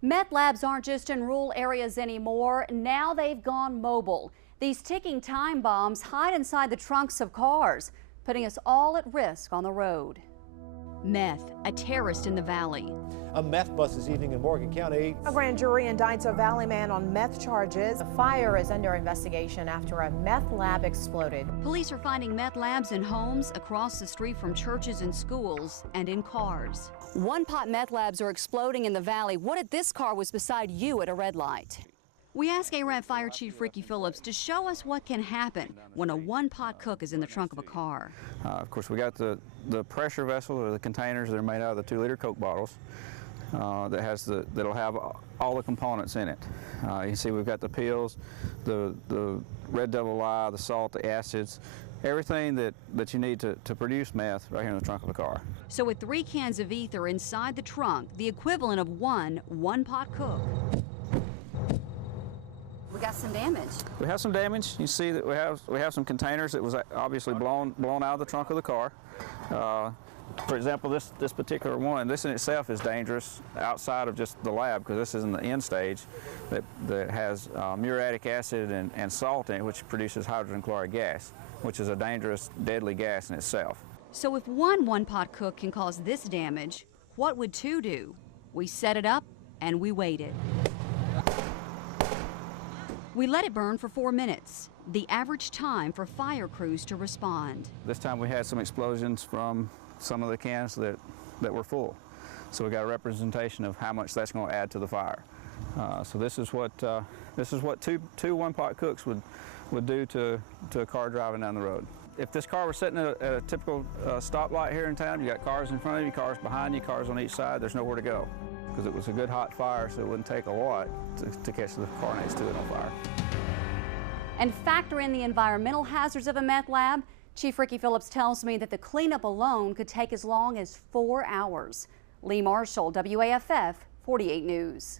Meth labs aren't just in rural areas anymore. Now they've gone mobile. These ticking time bombs hide inside the trunks of cars, putting us all at risk on the road. Meth, a terrorist in the valley. A meth bust this evening in Morgan County. A grand jury indicts a Valley man on meth charges. A fire is under investigation after a meth lab exploded. Police are finding meth labs in homes, across the street from churches and schools, and in cars. One-pot meth labs are exploding in the valley. What if this car was beside you at a red light? We asked ARAD Fire Chief Ricky Phillips to show us what can happen when a one-pot cook is in the trunk of a car. Of course, we got the pressure vessels, or the containers that are made out of the 2-liter Coke bottles. That'll have all the components in it. You can see we've got the pills, the red double lye, the salt, the acids, everything that you need to produce meth right here in the trunk of a car. So with 3 cans of ether inside the trunk, the equivalent of one-pot cook. We got some damage. We have some damage. You see that we have some containers that was obviously blown out of the trunk of the car. For example, this particular one, this in itself is dangerous outside of just the lab, because this is in the end stage that has muriatic acid and salt in it, which produces hydrogen chloride gas, which is a dangerous, deadly gas in itself. So if one-pot cook can cause this damage, what would 2 do? We set it up and we waited. We let it burn for 4 minutes, the average time for fire crews to respond. This time we had some explosions from some of the cans that were full. So we got a representation of how much that's going to add to the fire. So this is what two one-pot cooks would do to a car driving down the road. If this car was sitting at a typical stoplight here in town, you got cars in front of you, cars behind you, cars on each side, there's nowhere to go, because it was a good hot fire, so it wouldn't take a lot to catch the car next to it on fire. And factor in the environmental hazards of a meth lab. Chief Ricky Phillips tells me that the cleanup alone could take as long as 4 hours. Lee Marshall, WAFF 48 News.